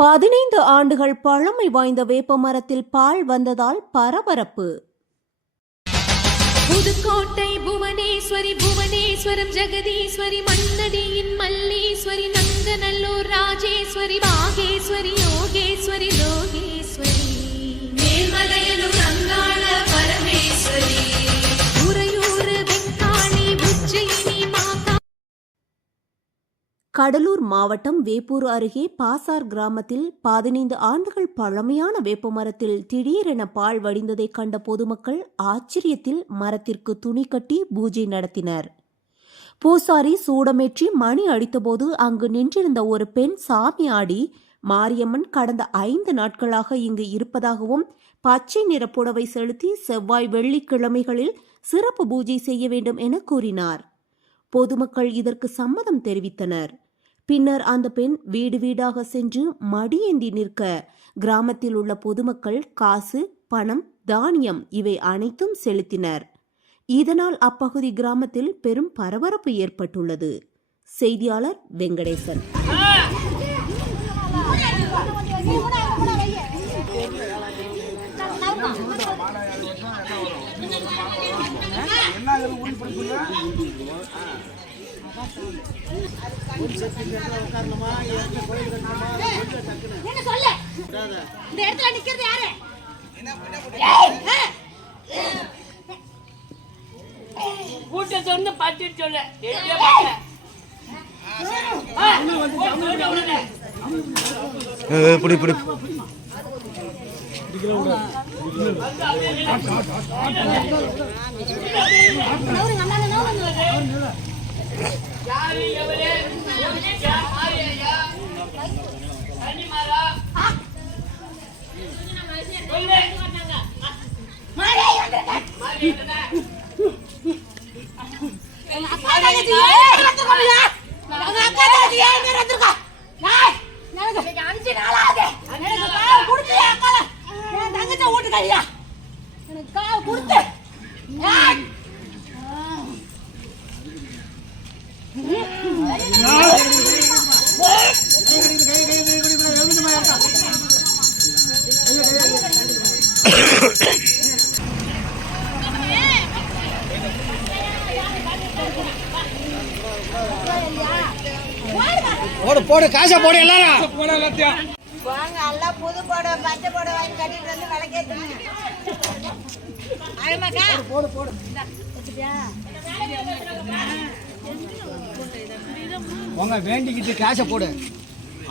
பதினைந்து ஆண்டுகள் பழமை வாய்ந்த வேப்பமரத்தில் பால் வந்ததால் பரபரப்பு. புதுக்கோட்டை புவனேஸ்வரி புவனேஸ்வரம் ஜெகதீஸ்வரி மன்னடியின் மல்லீஸ்வரி நங்கநல்லூர் ராஜேஸ்வரி பாகேஸ்வரி யோகேஸ்வரி லோ கடலூர் மாவட்டம் வேப்பூர் அருகே பாசார் கிராமத்தில் பதினைந்து ஆண்டுகள் பழமையான வேப்பமரத்தில் திடீரென பால் வடிந்ததைக் கண்ட பொதுமக்கள் ஆச்சரியத்தில் மரத்திற்கு துணி கட்டி பூஜை நடத்தினர். பூசாரி சூடமேற்றி மணி அடித்தபோது அங்கு நின்றிருந்த ஒரு பெண் சாமி ஆடி மாரியம்மன் கடந்த ஐந்து நாட்களாக இங்கு இருப்பதாகவும் பச்சை நிற புடவை செலுத்தி செவ்வாய் வெள்ளிக்கிழமைகளில் சிறப்பு பூஜை செய்ய வேண்டும் என கூறினார். பொதுமக்கள் இதற்கு சம்மதம் தெரிவித்தனர். பின்னர் அந்த பெண் வீடு வீடாக சென்று மடியேந்தி நிற்க. கிராமத்தில் உள்ள பொதுமக்கள் காசு பணம் தானியம் இவை அனைத்தும் செலுத்தினர். இதனால் அப்பகுதி கிராமத்தில் பெரும் பரபரப்பு ஏற்பட்டுள்ளது. செய்தியாளர் வெங்கடேசன். என்ன இந்த இடத்துல நிக்கிறது யாரு? சொல்லு. பார்க்க. ஆ, போட்டு விடுங்க. இப்படி இப்படி நவருங்க அம்மா நவருங்க. யாரு, எவரு? யா, எனக்கு எனக்கு காவு கொடுத்து போடு போடு காசை போடு எல்லாரும். வாங்க எல்லாம் புது புடவை பச்சை புடவை வாங்கி கட்டிட்டு வந்து விளக்கேற்றுங்க அழமாக்கா போடு போடு உங்க வேண்டிக்கிட்டு காசை போடு.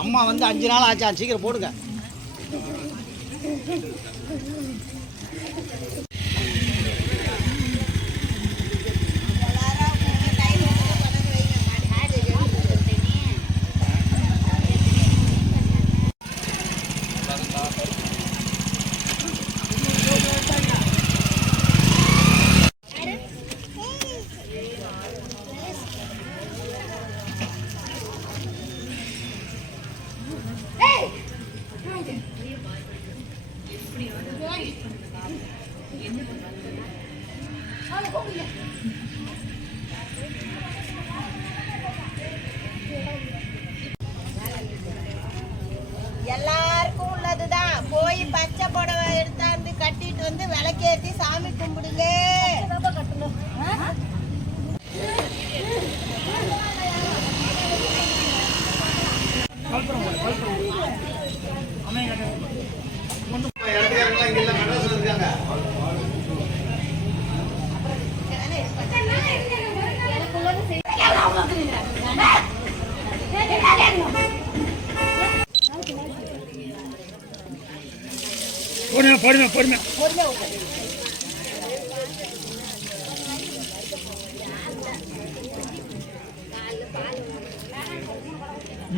அம்மா வந்து அஞ்சு நாள் ஆச்சா சீக்கிரம் போடுங்க. எல்லாருக்கும் உள்ளதுதான். போய் பச்சை புடவை எடுத்தாந்து கட்டிட்டு வந்து விளக்கேத்தி சாமி கும்பிடுங்க. போடுங்க போடுங்க போடுங்க. பொறுமை